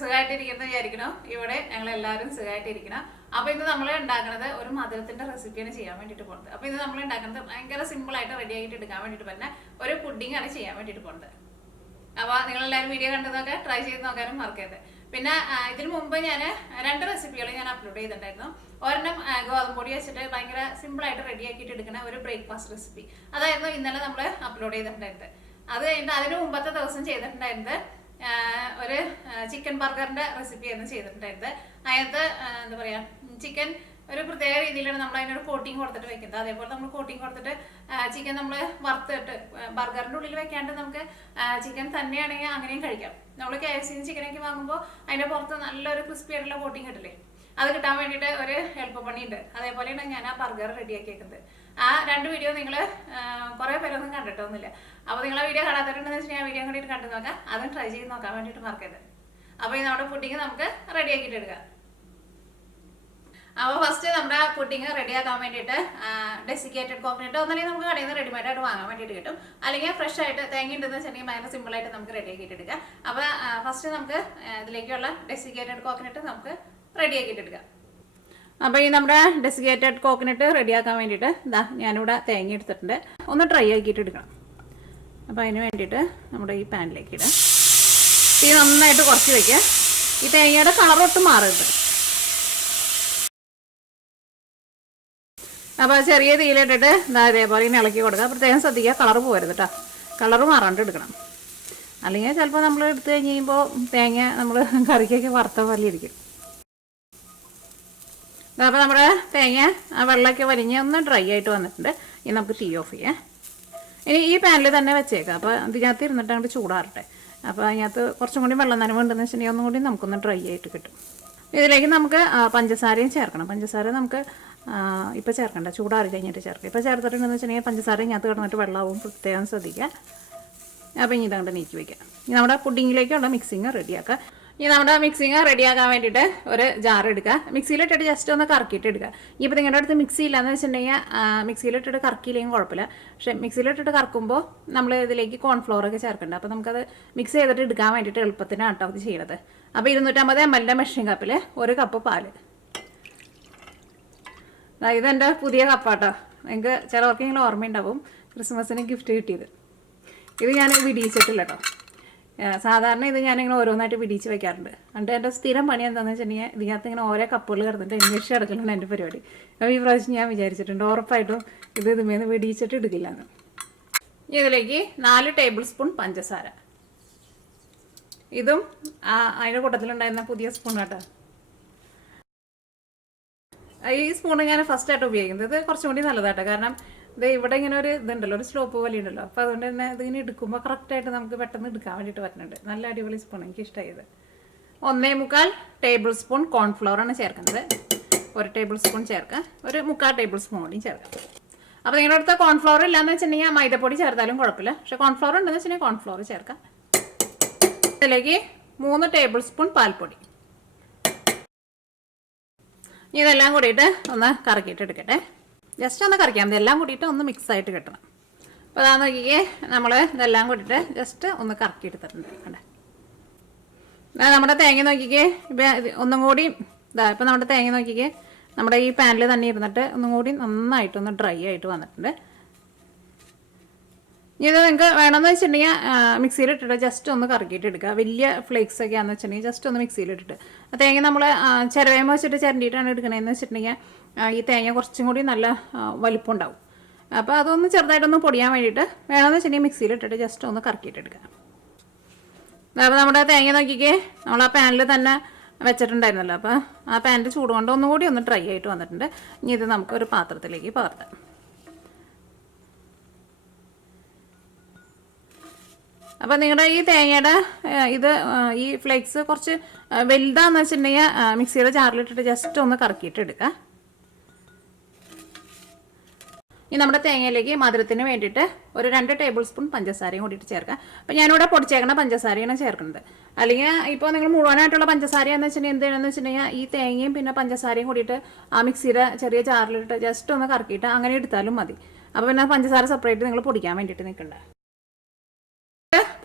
സുഖമായിട്ടിരിക്കുന്നു വിചാരിക്കണം. ഇവിടെ ഞങ്ങൾ എല്ലാവരും സുഖമായിട്ടിരിക്കണം. അപ്പോൾ ഇന്ന് നമ്മൾ ഉണ്ടാക്കുന്നത് ഒരു മധുരത്തിന്റെ റെസിപ്പിയാണ് ചെയ്യാൻ വേണ്ടിയിട്ട് പോകുന്നത്. അപ്പോൾ ഇന്ന് നമ്മൾ ഉണ്ടാക്കുന്നത് ഭയങ്കര സിമ്പിൾ ആയിട്ട് റെഡി ആയിട്ട് എടുക്കാൻ വേണ്ടിയിട്ട് തന്നെ ഒരു പുഡിംഗ് ആണ് ചെയ്യാൻ വേണ്ടിയിട്ട് പോകുന്നത്. അപ്പോൾ നിങ്ങളെല്ലാവരും വീഡിയോ കണ്ടു നോക്കാൻ ട്രൈ ചെയ്ത് നോക്കാനും മറക്കരുത്. പിന്നെ ഇതിന് മുമ്പ് ഞാൻ 2 റെസിപ്പികൾ ഞാൻ അപ്ലോഡ് ചെയ്തിട്ടുണ്ടായിരുന്നു. ഒരെണ്ണം ഗോതമ്പ് പൊടി വെച്ചിട്ട് ഭയങ്കര സിമ്പിൾ ആയിട്ട് റെഡി ആക്കിയിട്ട് എടുക്കുന്ന ഒരു ബ്രേക്ക്ഫാസ്റ്റ് റെസിപ്പി, അതായിരുന്നു ഇന്നലെ നമ്മൾ അപ്ലോഡ് ചെയ്തിട്ടുണ്ടായിരുന്നത്. അത് കഴിഞ്ഞിട്ട് അതിന് മുമ്പത്തെ ദിവസം ചെയ്തിട്ടുണ്ടായിരുന്നത് ഒരു ചിക്കൻ ബർഗറിന്റെ റെസിപ്പിയായിരുന്നു ചെയ്തിട്ടുണ്ടായിരുന്നത്. അതിനകത്ത് എന്താ പറയാ, ചിക്കൻ ഒരു പ്രത്യേക രീതിയിലാണ് നമ്മൾ അതിനൊരു കോട്ടിങ് കൊടുത്തിട്ട് വെക്കുന്നത്. അതേപോലെ നമ്മൾ കോട്ടിങ് കൊടുത്തിട്ട് ചിക്കൻ നമ്മൾ വറുത്തിട്ട് ബർഗറിന്റെ ഉള്ളിൽ വെക്കാണ്ട് നമുക്ക് ചിക്കൻ തന്നെയാണെങ്കിൽ അങ്ങനെയും കഴിക്കാം. നമ്മൾ KFC ചിക്കനൊക്കെ വാങ്ങുമ്പോൾ അതിന്റെ പുറത്ത് നല്ലൊരു ക്രിസ്പി ആയിട്ടുള്ള കോട്ടിങ് കിട്ടില്ലേ, അത് കിട്ടാൻ വേണ്ടിയിട്ട് ഒരു എളുപ്പപ്പണിയുണ്ട്. അതേപോലെയാണ് ഞാൻ ആ ബർഗർ റെഡിയാക്കി വെക്കുന്നത്. ആ 2 വീഡിയോ നിങ്ങൾ കുറേ പേരൊന്നും കണ്ടിട്ടൊന്നുമില്ല. അപ്പോൾ നിങ്ങൾ ആ വീഡിയോ കാണാത്തവരുണ്ടെന്ന് വെച്ചിട്ടുണ്ടെങ്കിൽ ആ വീഡിയോ കൂടിയിട്ട് കണ്ടു നോക്കാം. അതും ട്രൈ ചെയ്ത് നോക്കാൻ വേണ്ടിയിട്ട് മറക്കരുത്. അപ്പോൾ ഈ നമ്മുടെ പുഡിങ് നമുക്ക് റെഡിയാക്കിയിട്ട് എടുക്കാം. അപ്പോൾ ഫസ്റ്റ് നമ്മുടെ പുഡിങ് റെഡിയാക്കാൻ വേണ്ടിയിട്ട് ഡെസിക്കേറ്റഡ് കോക്കനട്ട് ഒന്നല്ലെങ്കിൽ നമുക്ക് കടയിൽ നിന്ന് റെഡിമെയ്ഡ് ആയിട്ട് വാങ്ങാൻ വേണ്ടിയിട്ട് കിട്ടും, അല്ലെങ്കിൽ ഫ്രഷ് ആയിട്ട് തേങ്ങ ഉണ്ടെന്ന് വെച്ചിട്ടുണ്ടെങ്കിൽ ഭയങ്കര സിമ്പിളായിട്ട് നമുക്ക് റെഡിയാക്കിയിട്ട് എടുക്കാം. അപ്പോൾ ഫസ്റ്റ് നമുക്ക് ഇതിലേക്കുള്ള ഡെസിക്കേറ്റഡ് കോക്കനട്ട് നമുക്ക് റെഡിയാക്കിയിട്ട് എടുക്കാം. അപ്പോൾ ഈ നമ്മുടെ ഡെസിക്കേറ്റഡ് കോക്കനട്ട് റെഡിയാക്കാൻ വേണ്ടിയിട്ട് ഞാനിവിടെ തേങ്ങ എടുത്തിട്ടുണ്ട്. ഒന്ന് ഡ്രൈ ആക്കിയിട്ട് എടുക്കണം. അപ്പോൾ അതിന് വേണ്ടിയിട്ട് നമ്മുടെ ഈ പാനിലേക്ക് ഇടാം. തീ നന്നായിട്ട് കുറച്ച് വയ്ക്കുക. ഈ തേങ്ങയുടെ കളറൊട്ടും മാറരുത്. അപ്പോൾ ചെറിയ തീയിലിട്ടിട്ട് അതേപോലെ ഇങ്ങനെ ഇളക്കി കൊടുക്കുക. പ്രത്യേകം ശ്രദ്ധിക്കുക, കളറ് പോകരുത് കേട്ടോ. കളറ് മാറാണ്ട് എടുക്കണം, അല്ലെങ്കിൽ ചിലപ്പോൾ നമ്മൾ എടുത്ത് കഴിഞ്ഞ് കഴിയുമ്പോൾ തേങ്ങ നമ്മൾ കറിക്കൊക്കെ വറുത്ത പോലെ ഇരിക്കും. അപ്പോൾ നമ്മുടെ തേങ്ങ ആ വെള്ളമൊക്കെ വലിഞ്ഞ് ഒന്ന് ഡ്രൈ ആയിട്ട് വന്നിട്ടുണ്ട്. ഇനി നമുക്ക് തീ ഓഫ് ചെയ്യാം. ഇനി ഈ പാനിൽ തന്നെ വെച്ചേക്കാം. അപ്പോൾ ഇതിനകത്ത് ഇരുന്നിട്ട് അങ്ങോട്ട് ചൂടാറട്ടെ. അപ്പോൾ അതിനകത്ത് കുറച്ചും കൂടി വെള്ളം നനവുണ്ടെന്ന് വെച്ചിട്ടുണ്ടെങ്കിൽ ഒന്നും കൂടി നമുക്കൊന്ന് ഡ്രൈ ആയിട്ട് കിട്ടും. ഇതിലേക്ക് നമുക്ക് പഞ്ചസാരയും ചേർക്കണം. പഞ്ചസാര നമുക്ക് ഇപ്പോൾ ചേർക്കണ്ട, ചൂടാറി കഴിഞ്ഞിട്ട് ചേർക്കാം. ഇപ്പോൾ ചേർത്തിട്ടുണ്ടെന്ന് വെച്ചിട്ടുണ്ടെങ്കിൽ പഞ്ചസാര ഇതിനകത്ത് കിടന്നിട്ട് വെള്ളമാവും, പ്രത്യേകം ശ്രദ്ധിക്കുക. അപ്പോൾ ഇനി ഇതങ്ങോട്ട് നീക്കി വയ്ക്കാം. ഇനി നമ്മുടെ പുഡിങ്ങിലേക്കുള്ള മിക്സിങ് റെഡിയാക്കുക. ഇനി നമ്മുടെ മിക്സിങ് റെഡിയാക്കാൻ വേണ്ടിയിട്ട് ഒരു ജാർ എടുക്കുക. മിക്സിയിലിട്ടിട്ട് ജസ്റ്റ് ഒന്ന് കറക്കിയിട്ട് എടുക്കുക. ഇപ്പോൾ നിങ്ങളുടെ അടുത്ത് മിക്സി ഇല്ലയെന്ന് വെച്ചിട്ടുണ്ടെങ്കിൽ മിക്സിയിലിട്ടിട്ട് കറക്കിയില്ലെങ്കിൽ കുഴപ്പമില്ല. പക്ഷേ മിക്സിയിലിട്ടിട്ട് കറക്കുമ്പോൾ നമ്മൾ ഇതിലേക്ക് കോൺഫ്ലോറൊക്കെ ചേർക്കണ്ട. അപ്പോൾ നമുക്കത് മിക്സ് ചെയ്തിട്ട് എടുക്കാൻ വേണ്ടിയിട്ട് എളുപ്പത്തിനാണ് കേട്ടോ അത് ചെയ്യണത്. അപ്പോൾ 250 ml മെഷറിംഗ് കപ്പിൽ 1 കപ്പ് പാല്. ഇതെൻ്റെ പുതിയ കപ്പാട്ടോ. എനിക്ക് ചിലവർക്കെങ്കിലും ഓർമ്മയുണ്ടാവും, ക്രിസ്മസിന് ഗിഫ്റ്റ് കിട്ടിയത്. ഇത് ഞാൻ വിടിയിച്ചിട്ടില്ല കേട്ടോ. സാധാരണ ഇത് ഞാനിങ്ങനെ ഓരോന്നായിട്ട് പിടിച്ച് വെക്കാറുണ്ട്. എന്നിട്ട് എൻ്റെ സ്ഥിരം പണി എന്താണെന്ന് വെച്ചിട്ടുണ്ടെങ്കിൽ ഇതിനകത്ത് ഇങ്ങനെ ഓരോ കപ്പുകൾ കിടന്നിട്ട് ഇംഗ്ലീഷ് എടുക്കലാണ് എൻ്റെ പരിപാടി. അപ്പോൾ ഈ പ്രാവശ്യം ഞാൻ വിചാരിച്ചിട്ടുണ്ട് ഉറപ്പായിട്ടും ഇതുമേന്ന് പിടിച്ചിട്ട് എടുക്കില്ലെന്ന്. ഇതിലേക്ക് 4 ടേബിൾ സ്പൂൺ പഞ്ചസാര. ഇതും അതിൻ്റെ കൂട്ടത്തിലുണ്ടായിരുന്ന പുതിയ സ്പൂൺ കേട്ടോ. ഈ സ്പൂണ് ഞാൻ ഫസ്റ്റായിട്ട് ഉപയോഗിക്കുന്നത്. ഇത് കുറച്ചും കൂടി നല്ലതാട്ടോ. കാരണം ഇത് ഇവിടെ ഇങ്ങനെ ഒരു ഇതുണ്ടല്ലോ, ഒരു സ്ലോപ്പ് പോലെ ഉണ്ടല്ലോ. അപ്പോൾ അതുകൊണ്ട് തന്നെ ഇതിങ്ങനെ എടുക്കുമ്പോൾ കറക്റ്റായിട്ട് നമുക്ക് പെട്ടെന്ന് എടുക്കാൻ വേണ്ടിയിട്ട് പറ്റുന്നുണ്ട്. നല്ല അടിപൊളി സ്പൂൺ, എനിക്ക് ഇഷ്ടമായത്. 1.25 ടേബിൾ സ്പൂൺ കോൺഫ്ലവറാണ് ചേർക്കുന്നത്. 1 ടേബിൾ സ്പൂൺ ചേർക്കുക. 1/4 ടേബിൾ സ്പൂൺ കൂടിയും ചേർക്കാം. അപ്പോൾ നിങ്ങളുടെ അടുത്ത് കോൺഫ്ലവർ ഇല്ലയെന്ന് വെച്ചിട്ടുണ്ടെങ്കിൽ മൈദപ്പൊടി ചേർത്താലും കുഴപ്പമില്ല. പക്ഷേ കോൺഫ്ലവർ ഉണ്ടെന്ന് വെച്ചിട്ടുണ്ടെങ്കിൽ കോൺഫ്ലവർ ചേർക്കാം. ഇതിലേക്ക് 3 ടേബിൾ സ്പൂൺ പാൽപ്പൊടി. ഇനി ഇതെല്ലാം കൂടിയിട്ട് ഒന്ന് കറക്കിയിട്ട് എടുക്കട്ടെ. ജസ്റ്റ് ഒന്ന് കറിക്കാം. ഇതെല്ലാം കൂടിയിട്ട് ഒന്ന് മിക്സായിട്ട് കിട്ടണം. അപ്പോൾ അതാ നോക്കിക്കേ, നമ്മൾ ഇതെല്ലാം കൂടിയിട്ട് ജസ്റ്റ് ഒന്ന് കറക്കി എടുത്തിട്ടുണ്ട്. കണ്ടേ, നമ്മുടെ തേങ്ങ നോക്കിക്കേ. ഇപ്പം ഒന്നും കൂടി ഇപ്പം നമ്മുടെ തേങ്ങ നോക്കിക്കേ, നമ്മുടെ ഈ പാനിൽ തന്നെ ഇരുന്നിട്ട് ഒന്നും കൂടി നന്നായിട്ടൊന്ന് ഡ്രൈ ആയിട്ട് വന്നിട്ടുണ്ട്. ഇനി ഇത് നിങ്ങൾക്ക് വേണമെന്ന് വെച്ചിട്ടുണ്ടെങ്കിൽ മിക്സിയിലിട്ടിട്ട് ജസ്റ്റ് ഒന്ന് കറക്കിയിട്ട് എടുക്കുക. വലിയ ഫ്ലേക്സ് ഒക്കെ ആണെന്ന് വെച്ചിട്ടുണ്ടെങ്കിൽ ജസ്റ്റ് ഒന്ന് മിക്സിയിലിട്ടിട്ട്. തേങ്ങ നമ്മൾ ചിരവേമ വെച്ചിട്ട് ചിരണ്ടിയിട്ടാണ് എടുക്കണതെന്ന് വെച്ചിട്ടുണ്ടെങ്കിൽ ഈ തേങ്ങ കുറച്ചും കൂടി നല്ല വലിപ്പം ഉണ്ടാവും. അപ്പോൾ അതൊന്ന് ചെറുതായിട്ടൊന്ന് പൊടിയാൻ വേണ്ടിയിട്ട് വേണമെന്ന് വെച്ചിട്ടുണ്ടെങ്കിൽ മിക്സിയിലിട്ടിട്ട് ജസ്റ്റ് ഒന്ന് കറക്കിയിട്ട് എടുക്കുക. അപ്പോൾ നമ്മുടെ തേങ്ങ നോക്കിക്കേ, നമ്മൾ ആ പാനിൽ തന്നെ വെച്ചിട്ടുണ്ടായിരുന്നല്ലോ. അപ്പോൾ ആ പാനിൻ്റെ ചൂട് കൊണ്ട് ഒന്നുകൂടി ഒന്ന് ഡ്രൈ ആയിട്ട് വന്നിട്ടുണ്ട്. ഇനി ഇത് നമുക്കൊരു പാത്രത്തിലേക്ക് പകർത്താം. അപ്പോൾ നിങ്ങളുടെ ഈ തേങ്ങയുടെ ഈ ഫ്ലേക്സ് കുറച്ച് വലുതാണെന്ന് വെച്ചിട്ടുണ്ടെങ്കിൽ മിക്സിയുടെ ജാറിലിട്ടിട്ട് ജസ്റ്റ് ഒന്ന് കറക്കിയിട്ട് എടുക്കുക. ഇനി നമ്മുടെ തേങ്ങയിലേക്ക് മധുരത്തിന് വേണ്ടിയിട്ട് ഒരു 2 ടേബിൾ സ്പൂൺ പഞ്ചസാരയും കൂടിയിട്ട് ചേർക്കാം. അപ്പോൾ ഞാനിവിടെ പൊടിച്ചേക്കണ പഞ്ചസാരയാണ് ചേർക്കുന്നത്. അല്ലെങ്കിൽ ഇപ്പോൾ നിങ്ങൾ മുഴുവനായിട്ടുള്ള പഞ്ചസാരയാണെന്ന് വെച്ചിട്ടുണ്ടെങ്കിൽ എന്താണെന്ന് വെച്ചിട്ടുണ്ടെങ്കിൽ ഈ തേങ്ങയും പിന്നെ പഞ്ചസാരയും കൂടിയിട്ട് ആ മിക്സിയുടെ ചെറിയ ജാറിലിട്ട് ജസ്റ്റ് ഒന്ന് കറക്കിയിട്ട് അങ്ങനെ എടുത്താലും മതി. അപ്പോൾ പിന്നെ പഞ്ചസാര സെപ്പറേറ്റ് നിങ്ങൾ പൊടിക്കാൻ വേണ്ടിയിട്ട് നിൽക്കണ്ട.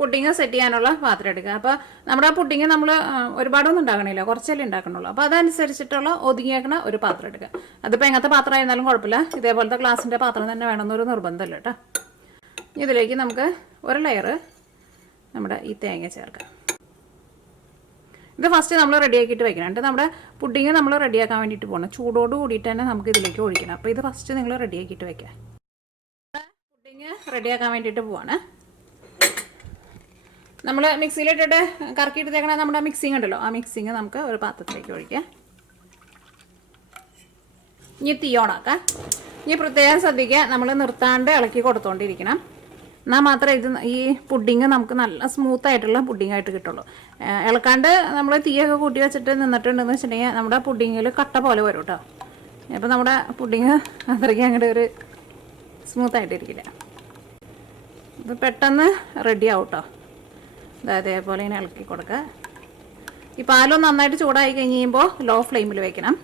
പുഡിങ് സെറ്റ് ചെയ്യാനുള്ള പാത്രം എടുക്കുക. അപ്പോൾ നമ്മുടെ പുഡിങ് നമ്മൾ ഒരുപാടൊന്നും ഉണ്ടാക്കണില്ല, കുറച്ചല്ലേ ഉണ്ടാക്കണുള്ളൂ. അപ്പോൾ അതനുസരിച്ചിട്ടുള്ള ഒതുങ്ങിയേക്കണ ഒരു പാത്രം എടുക്കുക. അതിപ്പോൾ എങ്ങനത്തെ പാത്രം ആയിരുന്നാലും കുഴപ്പമില്ല, ഇതേപോലത്തെ ഗ്ലാസിൻ്റെ പാത്രം തന്നെ വേണമെന്നൊരു നിർബന്ധമില്ല കേട്ടോ. ഇതിലേക്ക് നമുക്ക് ഒരു ലെയർ നമ്മുടെ ഈ തേങ്ങ ചേർക്കാം. ഇത് ഫസ്റ്റ് നമ്മൾ റെഡിയാക്കിയിട്ട് വെക്കണം. എന്നിട്ട് നമ്മുടെ പുഡിങ് നമ്മൾ റെഡിയാക്കാൻ വേണ്ടിയിട്ട് പോകണം. ചൂടോട് കൂടിയിട്ട് തന്നെ നമുക്ക് ഇതിലേക്ക് ഒഴിക്കണം. അപ്പോൾ ഇത് ഫസ്റ്റ് നിങ്ങൾ റെഡിയാക്കിയിട്ട് വെക്കാം. പുഡിങ് റെഡിയാക്കാൻ വേണ്ടിയിട്ട് പോവാണ്. നമ്മൾ മിക്സിയിലിട്ടിട്ട് കറക്കിയിട്ട് തേക്കണ നമ്മുടെ മിക്സിങ് ഉണ്ടല്ലോ, ആ മിക്സിങ് നമുക്ക് ഒരു പാത്രത്തിലേക്ക് ഒഴിക്കാം. ഇനി തീ ഓണാക്കാം. ഇനി പ്രത്യേകം ശ്രദ്ധിക്കുക, നമ്മൾ നിർത്താണ്ട് ഇളക്കി കൊടുത്തുകൊണ്ടിരിക്കണം. എന്നാൽ മാത്രമേ ഇത് ഈ പുഡിങ് നമുക്ക് നല്ല സ്മൂത്തായിട്ടുള്ള പുഡിങ്ങായിട്ട് കിട്ടുള്ളൂ. ഇളക്കാണ്ട് നമ്മൾ തീയൊക്കെ കൂട്ടി വെച്ചിട്ട് നിന്നിട്ടുണ്ടെന്ന് വെച്ചിട്ടുണ്ടെങ്കിൽ നമ്മുടെ പുഡിങ്ങിൽ കട്ട പോലെ വരും കേട്ടോ. അപ്പോൾ നമ്മുടെ പുഡിങ് അത്രയ്ക്ക് അങ്ങോട്ട് ഒരു സ്മൂത്തായിട്ടിരിക്കില്ല. ഇത് പെട്ടെന്ന് റെഡി ആവും കേട്ടോ. അതേപോലെ ഇങ്ങനെ ഇളക്കി കൊടുക്കുക. ഈ പാലൊന്ന് നന്നായിട്ട് ചൂടായി കഴിഞ്ഞ് കഴിയുമ്പോൾ ലോ ഫ്ലെയിമിൽ വയ്ക്കണം.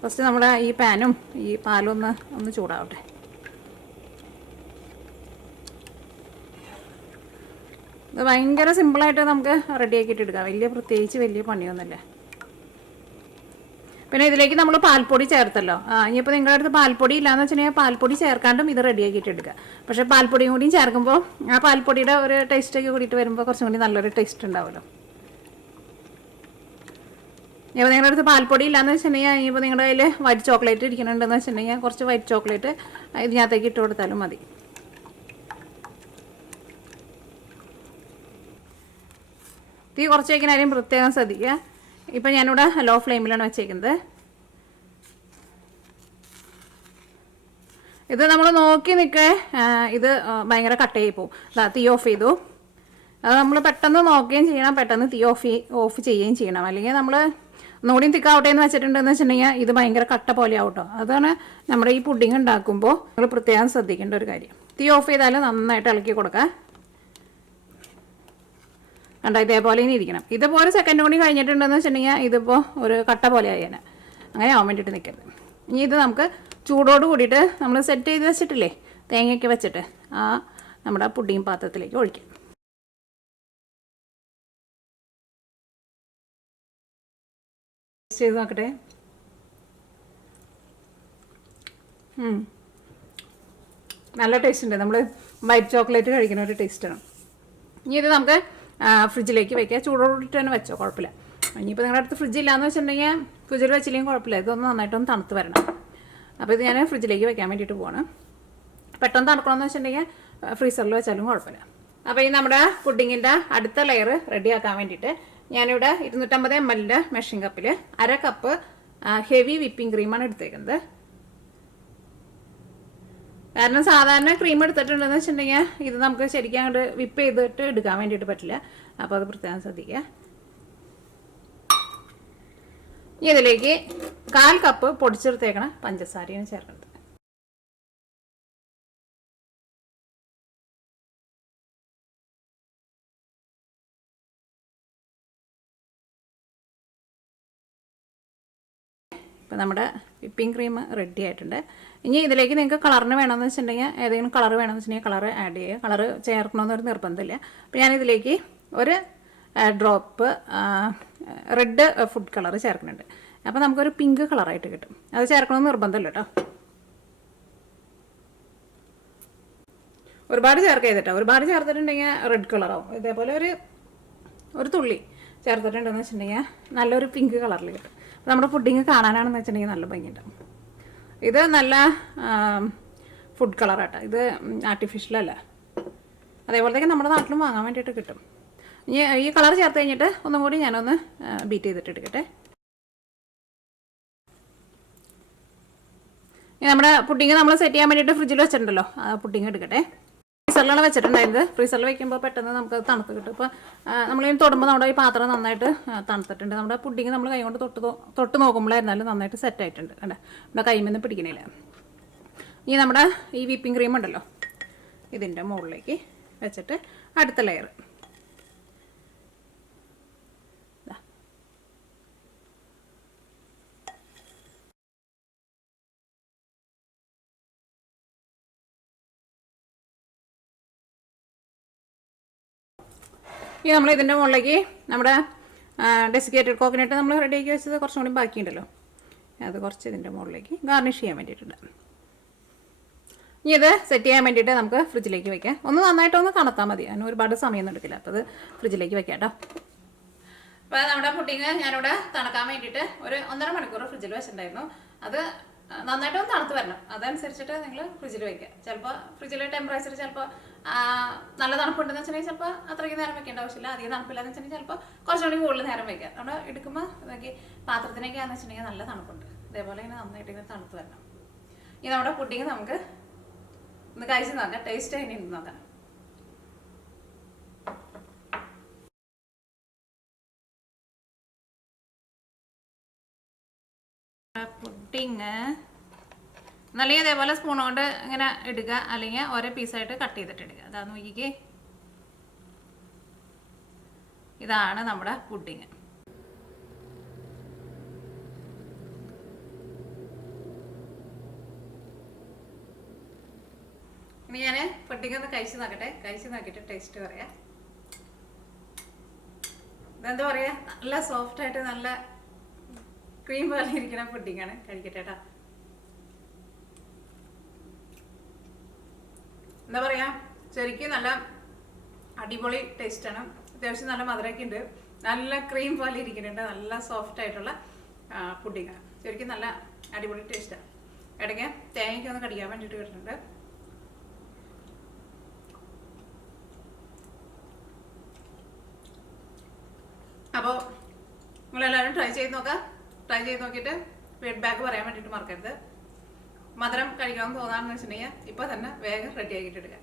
ഫസ്റ്റ് നമ്മുടെ ഈ പാനും ഈ പാലൊന്ന് ചൂടാവട്ടെ. ഇത് ഭയങ്കര സിമ്പിളായിട്ട് നമുക്ക് റെഡിയാക്കിയിട്ട് എടുക്കാം. വലിയ പണിയൊന്നുമില്ല. പിന്നെ ഇതിലേക്ക് നമ്മൾ പാൽപ്പൊടി ചേർത്തല്ലോ. ഇനിയിപ്പോൾ നിങ്ങളുടെ അടുത്ത് പാൽപ്പൊടി ഇല്ലയെന്ന് വെച്ചിട്ടുണ്ടെങ്കിൽ പാൽപ്പൊടി ചേർക്കാണ്ടും ഇത് റെഡിയാക്കിയിട്ട് എടുക്കുക. പക്ഷേ പാൽപ്പൊടിയും കൂടിയും ചേർക്കുമ്പോൾ ആ പാൽപ്പൊടിയുടെ ഒരു ടേസ്റ്റൊക്കെ കൂടിയിട്ട് വരുമ്പോൾ കുറച്ചും കൂടി നല്ലൊരു ടേസ്റ്റ് ഉണ്ടാവുമല്ലോ. ഇപ്പോൾ നിങ്ങളുടെ അടുത്ത് പാൽപ്പൊടി ഇല്ലയെന്ന് വെച്ചിട്ടുണ്ടെങ്കിൽ ഇനിയിപ്പോൾ നിങ്ങളുടെ കയ്യിൽ വൈറ്റ് ചോക്ലേറ്റ് ഇരിക്കുന്നുണ്ടെന്ന് വെച്ചിട്ടുണ്ടെങ്കിൽ കുറച്ച് വൈറ്റ് ചോക്ലേറ്റ് ഇതിനകത്തേക്ക് ഇട്ട് കൊടുത്താലും മതി. തീ കുറച്ച് വയ്ക്കുന്ന പ്രത്യേകം ശ്രദ്ധിക്കുക. ഇപ്പം ഞാനിവിടെ ലോ ഫ്ലെയിമിലാണ് വെച്ചേക്കുന്നത്. ഇത് നമ്മൾ നോക്കി നിൽക്കേ ഇത് ഭയങ്കര കട്ടയായി പോവും. തീ ഓഫ് ചെയ്തു. അത് നമ്മൾ പെട്ടെന്ന് നോക്കുകയും ചെയ്യണം, പെട്ടെന്ന് തീ ഓഫ് ചെയ്യുകയും ചെയ്യണം. അല്ലെങ്കിൽ നമ്മൾ ഒന്നുകൂടിയും തിക്കാവട്ടെ എന്ന് വെച്ചിട്ടുണ്ടെന്ന് വെച്ചിട്ടുണ്ടെങ്കിൽ ഇത് ഭയങ്കര കട്ട പോലെ ആവും കേട്ടോ. അതാണ് നമ്മുടെ ഈ പുഡിങ് ഉണ്ടാക്കുമ്പോൾ നമ്മൾ പ്രത്യേകം ശ്രദ്ധിക്കേണ്ട ഒരു കാര്യം. തീ ഓഫ് ചെയ്താൽ നന്നായിട്ട് ഇളക്കി കൊടുക്കുക. കണ്ടോ, ഇതേപോലെ ഇനി ഇരിക്കണം. ഇതിപ്പോൾ ഒരു സെക്കൻഡ് കൂടി കഴിഞ്ഞിട്ടുണ്ടെന്ന് വെച്ചിട്ടുണ്ടെങ്കിൽ ഇതിപ്പോൾ ഒരു കട്ട പോലെ ആയേനെ. അങ്ങനെ ആവാൻ വേണ്ടിയിട്ട് നിൽക്കരുത്. ഇനി ഇത് നമുക്ക് ചൂടോട് കൂടിയിട്ട് നമ്മൾ സെറ്റ് ചെയ്ത് വെച്ചിട്ടില്ലേ, തേങ്ങയൊക്കെ വെച്ചിട്ട് നമ്മുടെ പുഡിങ് പാത്രത്തിലേക്ക് ഒഴിക്കാം. ടേസ്റ്റ് ചെയ്ത് നോക്കട്ടെ. നല്ല ടേസ്റ്റ് ഉണ്ട്. നമ്മൾ വൈറ്റ് ചോക്ലേറ്റ് കഴിക്കുന്ന ഒരു ടേസ്റ്റാണ്. ഇനി ഇത് നമുക്ക് ഫ്രിഡ്ജിലേക്ക് വയ്ക്കുക. ചൂടോടിട്ട് തന്നെ വെച്ചോ, കുഴപ്പമില്ല. ഇനിയിപ്പോൾ നിങ്ങളുടെ അടുത്ത് ഫ്രിഡ്ജില്ലാന്ന് വെച്ചിട്ടുണ്ടെങ്കിൽ ഫ്രിഡ്ജിൽ വെച്ചില്ലെങ്കിൽ കുഴപ്പമില്ല. ഇതൊന്ന് നന്നായിട്ടൊന്ന് തണുത്ത് വരണം. അപ്പോൾ ഇത് ഞാൻ ഫ്രിഡ്ജിലേക്ക് വെക്കാൻ വേണ്ടിയിട്ട് പോവാണ്. പെട്ടെന്ന് തണുക്കണമെന്ന് വെച്ചിട്ടുണ്ടെങ്കിൽ ഫ്രീസറിൽ വെച്ചാലും കുഴപ്പമില്ല. അപ്പോൾ ഈ നമ്മുടെ പുഡിങ്ങിൻ്റെ അടുത്ത ലെയർ റെഡിയാക്കാൻ വേണ്ടിയിട്ട് ഞാനിവിടെ 250 ml മെഷറിംഗ് കപ്പിൽ 1/2 കപ്പ് ഹെവി വിപ്പിംഗ് ക്രീമാണ് എടുത്തേക്കുന്നത്. കാരണം സാധാരണ ക്രീം എടുത്തിട്ടുണ്ടെന്ന് വെച്ചിട്ടുണ്ടെങ്കിൽ ഇത് നമുക്ക് ശരിക്കും അങ്ങോട്ട് വിപ്പ് ചെയ്തിട്ട് എടുക്കാൻ വേണ്ടിയിട്ട് പറ്റില്ല. അപ്പോൾ അത് പ്രത്യേകം ശ്രദ്ധിക്കുക. ഇനി ഇതിലേക്ക് 1/4 കപ്പ് പൊടിച്ചെടുത്തേക്കണ പഞ്ചസാരയാണ് ചേർക്കുന്നത്. ഇപ്പോൾ നമ്മുടെ വിപ്പിംഗ് ക്രീം റെഡി ആയിട്ടുണ്ട്. ഇനി ഇതിലേക്ക് നിങ്ങൾക്ക് കളറിന് വേണമെന്ന് വെച്ചിട്ടുണ്ടെങ്കിൽ ഏതെങ്കിലും കളർ വേണമെന്ന് വെച്ചിട്ടുണ്ടെങ്കിൽ കളർ ആഡ് ചെയ്യുക. കളർ ചേർക്കണമെന്നൊരു നിർബന്ധമില്ല. അപ്പോൾ ഞാനിതിലേക്ക് ഒരു ഡ്രോപ്പ് റെഡ് ഫുഡ് കളർ ചേർക്കുന്നുണ്ട്. അപ്പോൾ നമുക്കൊരു പിങ്ക് കളറായിട്ട് കിട്ടും. അത് ചേർക്കണമെന്ന് നിർബന്ധമില്ല കേട്ടോ. ഒരുപാട് ചേർക്കരുത്. ഒരുപാട് ചേർത്തിട്ടുണ്ടെങ്കിൽ റെഡ് കളറാവും. ഇതേപോലെ ഒരു തുള്ളി ചേർത്തിട്ടുണ്ടെന്ന് വെച്ചിട്ടുണ്ടെങ്കിൽ നല്ലൊരു പിങ്ക് കളറിൽ കിട്ടും. നമ്മുടെ പുഡിങ് കാണാനാണെന്ന് വെച്ചിട്ടുണ്ടെങ്കിൽ നല്ല ഭംഗിയുണ്ടാവും. ഇത് നല്ല ഫുഡ് കളറാട്ടോ. ഇത് ആർട്ടിഫിഷ്യലല്ല. അതേപോലത്തേക്ക് നമ്മുടെ നാട്ടിലും വാങ്ങാൻ വേണ്ടിയിട്ട് കിട്ടും. ഇനി ഈ കളർ ചേർത്ത് കഴിഞ്ഞിട്ട് ഒന്നും കൂടി ഞാനൊന്ന് ബീറ്റ് ചെയ്തിട്ട് എടുക്കട്ടെ. ഇനി നമ്മുടെ പുഡിങ് നമ്മൾ സെറ്റ് ചെയ്യാൻ വേണ്ടിയിട്ട് ഫ്രിഡ്ജിൽ വെച്ചിട്ടുണ്ടല്ലോ, ആ പുഡിങ് എടുക്കട്ടെ. ഫ്രീസറിലാണ് വെച്ചിട്ടുണ്ടായിരുന്നത്. ഫ്രീസറിൽ വയ്ക്കുമ്പോൾ പെട്ടെന്ന് നമുക്ക് തണുത്ത് കിട്ടും. ഇപ്പോൾ നമ്മളിനി തൊടുമ്പോൾ നമ്മുടെ ഈ പാത്രം നന്നായിട്ട് തണുത്തിട്ടുണ്ട്. നമ്മുടെ പുഡിങ് നമ്മൾ കൈ കൊണ്ട് തൊട്ട് നോക്കുമ്പോഴായിരുന്നാലും നന്നായിട്ട് സെറ്റായിട്ടുണ്ട്. കണ്ടോ, നമ്മുടെ കൈമൊന്നും പിടിക്കണില്ല. ഇനി നമ്മുടെ ഈ വിപ്പിംഗ് ക്രീം ഉണ്ടല്ലോ, ഇതിൻ്റെ മുകളിലേക്ക് വെച്ചിട്ട് അടുത്ത ലെയർ ഇനി നമ്മൾ ഇതിൻ്റെ മുകളിലേക്ക് നമ്മുടെ ഡെസിക്കേറ്റഡ് കോക്കനട്ട് നമ്മൾ റെഡിയാക്കി വെച്ചത് കുറച്ചും കൂടി ബാക്കിയുണ്ടല്ലോ, അത് കുറച്ച് ഇതിൻ്റെ മുകളിലേക്ക് ഗാർണിഷ് ചെയ്യാൻ വേണ്ടിയിട്ടുണ്ട്. ഇനി ഇത് സെറ്റ് ചെയ്യാൻ വേണ്ടിയിട്ട് നമുക്ക് ഫ്രിഡ്ജിലേക്ക് വെക്കാം. ഒന്ന് നന്നായിട്ടൊന്ന് തണുത്താൽ മതി, അതിന് ഒരുപാട് സമയമൊന്നും എടുക്കില്ല. അപ്പോൾ അത് ഫ്രിഡ്ജിലേക്ക് വെക്കാം കേട്ടോ. അപ്പോൾ നമ്മുടെ പുഡിങ് ഞാനിവിടെ തണുക്കാൻ വേണ്ടിയിട്ട് ഒരു 1.5 മണിക്കൂർ ഫ്രിഡ്ജിൽ വെച്ചിട്ടുണ്ടായിരുന്നു. അത് നന്നായിട്ടൊന്ന് തണുത്ത് വരണം, അതനുസരിച്ചിട്ട് നിങ്ങൾ ഫ്രിഡ്ജിൽ വയ്ക്കുക. ചിലപ്പോൾ ഫ്രിഡ്ജിലെ ടെമ്പറേച്ചർ ചിലപ്പോൾ നല്ല തണുപ്പുണ്ടെന്ന് വെച്ചിട്ടുണ്ടെങ്കിൽ ചിലപ്പോൾ അത്രയ്ക്ക് നേരം വെക്കേണ്ട ആവശ്യമില്ല. അധികം തണുപ്പില്ലാന്ന് വെച്ചിട്ടുണ്ടെങ്കിൽ ചിലപ്പോൾ കുറച്ചുകൂടി കൂടുതൽ നേരം വയ്ക്കുക. നമ്മൾ എടുക്കുമ്പോൾ ഇതൊക്കെ പാത്രത്തിനൊക്കെ ആണെന്ന് വെച്ചിട്ടുണ്ടെങ്കിൽ നല്ല തണുപ്പുണ്ട്. ഇതേപോലെ ഇങ്ങനെ നന്നായിട്ട് ഇങ്ങനെ തണുത്ത് വരണം. ഇനി നമ്മുടെ പുഡിങ് നമുക്ക് ഒന്ന് കഴിച്ച് നോക്കാം, ടേസ്റ്റ് അതിന് നോക്കാം. പുഡിങ് അല്ലെങ്കിൽ ഇതേപോലെ സ്പൂൺ കൊണ്ട് ഇങ്ങനെ ഇടുക, അല്ലെങ്കിൽ ഓരോ പീസായിട്ട് കട്ട് ചെയ്തിട്ട് ഇടുക. അതാ നോക്കിക്കേ, ഇതാണ് നമ്മുടെ പുഡിങ്. ഇനി ഞാൻ പുഡിങ് ഒന്ന് കഴിച്ച് നോക്കട്ടെ, കഴിച്ച് നോക്കിയിട്ട് ടേസ്റ്റ് പറയാം. ഇതെന്താ പറയുക, നല്ല സോഫ്റ്റായിട്ട് നല്ല ക്രീം പോലെ ഇരിക്കുന്ന പുഡിങ്ങാണ്. കഴിക്കട്ടെ കേട്ടോ. എന്താ പറയുക, ശരിക്കും നല്ല അടിപൊളി ടേസ്റ്റാണ്. അത്യാവശ്യം നല്ല മധുരമൊക്കെ ഉണ്ട്, നല്ല ക്രീം പോലെ ഇരിക്കുന്നുണ്ട്, നല്ല സോഫ്റ്റ് ആയിട്ടുള്ള പുഡിങ്ങാണ്. ശരിക്കും നല്ല അടിപൊളി ടേസ്റ്റാണ്. ഇടയ്ക്ക് തേങ്ങയ്ക്ക് ഒന്ന് കടിക്കാൻ വേണ്ടിയിട്ട് കിട്ടുന്നുണ്ട്. അപ്പോൾ നിങ്ങളെല്ലാവരും ട്രൈ ചെയ്ത് നോക്കാം. ട്രൈ ചെയ്ത് നോക്കിയിട്ട് ഫീഡ്ബാക്ക് പറയാൻ വേണ്ടിയിട്ട് മറക്കരുത്. മധുരം കഴിക്കാമെന്ന് തോന്നാമെന്ന് വെച്ചിട്ടുണ്ടെങ്കിൽ ഇപ്പോൾ തന്നെ വേഗം റെഡി ആക്കിയിട്ട് എടുക്കാം.